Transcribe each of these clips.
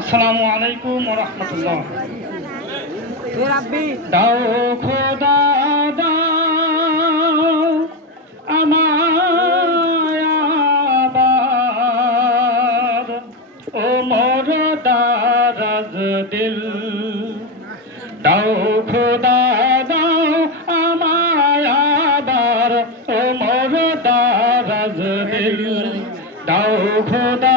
আসসালামু আলাইকুম রহমতুল্লাহ। দাও খোদা দাও আমায় ও মোর দারাজ দিল দাও খোদা দাও আমায় আবার ও মোর দারাজ দিল দাও খোদা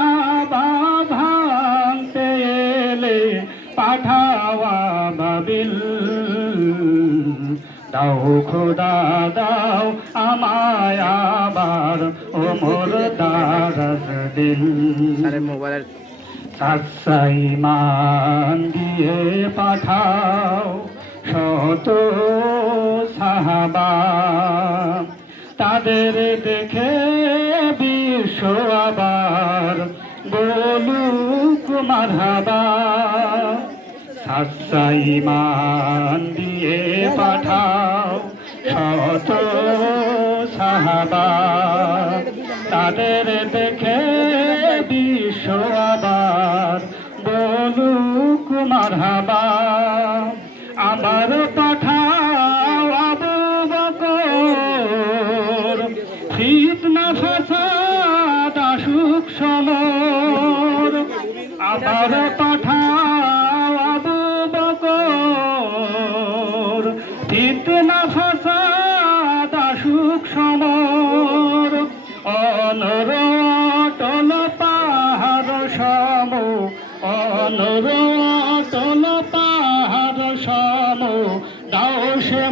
বাবিল দাও খোদা দাও আমায় আবার ও মোর দারাজ মোবাইলের সাসাই মান দিয়ে পাঠাও শত সাহাবা। তাদের দেখে বিশ্ব আবার বলুক মারহাবা। সাসাই মান দিয়ে পাঠাও, শত সাহাবা তাদের দেখে বিশ্ব আবার বলুক মারহাবা, আমার পাঠাও আবু বকর। ফিতনা, ফাসাদ, আসুক সমর। আমার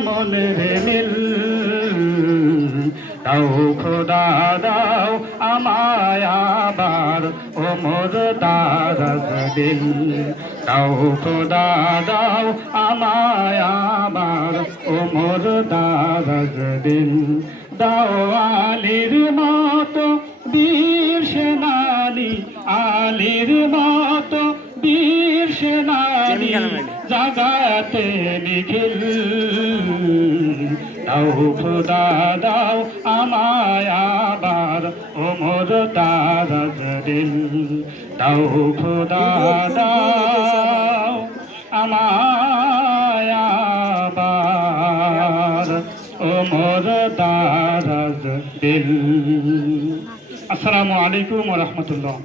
মনের মিল। দাও খোদা, দাও আমায় আবার, ও মোর দারাজ দিল। দাও খোদা, দাও আমায় ও মোর দারাজ দিল। দাও আলির মতো বীর সেনানি, আলির মতো বীর সেনানি জাগাতে নিখিল। দাও খোদা দাও আমায় আবার ওমর দারাজ দিল। দাও খোদা দাও আমায় আবার ওমর দারাজ দিল। আসসালামু আলাইকুম রহমতুল্লাহ।